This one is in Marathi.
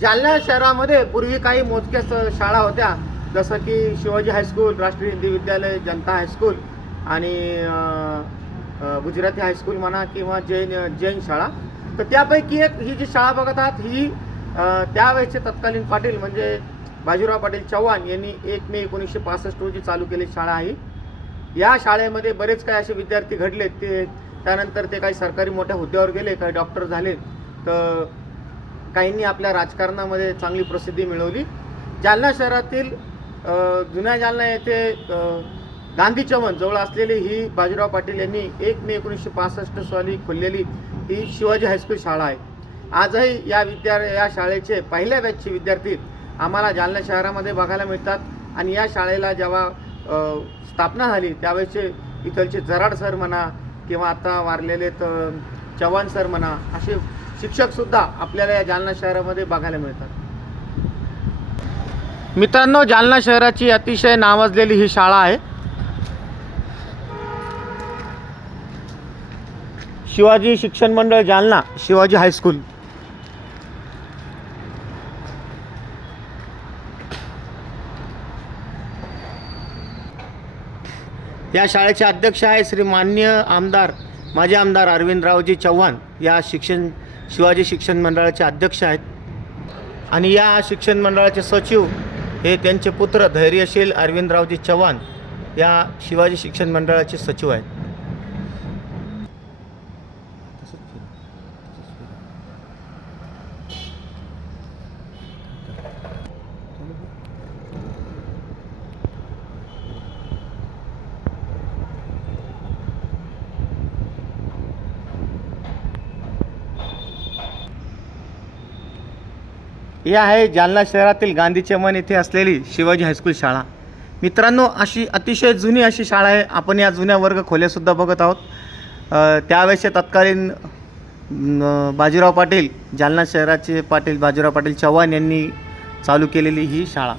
जालना शहरामध्ये पूर्वी काही मोजक्याच शाळा होत्या, जसं की शिवाजी हायस्कूल, राष्ट्रीय हिंदी विद्यालय, जनता हायस्कूल आणि गुजराती हायस्कूल म्हणा किंवा जैन शाळा. तर त्यापैकी एक ही जी शाळा बघत आहात ही त्यावेळेचे तत्कालीन पाटील म्हणजे बाजीराव पाटील चव्हाण यांनी 1 मे 1965 रोजी चालू केलेली शाळा आहे. या शाळेमध्ये बरेच काही असे विद्यार्थी घडले, ते त्यानंतर ते काही सरकारी मोठ्या हुद्द्यावर गेले, काही डॉक्टर झाले, तर काहींनी आपल्या राजकारणामध्ये चांगली प्रसिद्धी मिळवली. जालना शहरातील जुन्या जालना येथे गांधी चमन जवळ असलेली ही बाजीराव पाटील यांनी 1 मे 1965 साली खोललेली ही शिवाजी हायस्कूल शाळा आहे. आजही या शाळेचे पहिल्या बॅचचे विद्यार्थी आम्हाला जालना शहरामध्ये बघायला मिळतात. आणि या शाळेला जेव्हा स्थापना झाली त्यावेळेचे इथलचे जराड सर म्हणा किंवा आता वारलेले चव्हाण सर म्हणा असे शिक्षकसुद्धा आपल्याला या जालना शहरामध्ये बघायला मिळतात. मित्रांनो, जालना शहराची अतिशय नावाजलेली ही शाळा आहे. शिवाजी शिक्षण मंडळ जालना, शिवाजी हायस्कूल. या शाळेचे अध्यक्ष आहे श्री माननीय माजी आमदार अरविंदरावजी चव्हाण. या शिवाजी शिक्षण मंडळाचे अध्यक्ष आहेत. आणि या शिक्षण मंडळाचे सचिव हे त्यांचे पुत्र धैर्यशील अरविंदरावजी चव्हाण या शिवाजी शिक्षण मंडळाचे सचिव आहेत. ही आहे जालना शहरातील गांधी चमन येथे असलेली शिवाजी हायस्कूल शाळा. मित्रांनो, अशी अतिशय जुनी अशी शाळा आहे. आपण या जुन्या वर्ग खोल्यासुद्धा बघत आहोत. त्यावेळेचे तत्कालीन बाजीराव पाटील, जालना शहराचे पाटील बाजीराव पाटील चव्हाण यांनी चालू केलेली ही शाळा.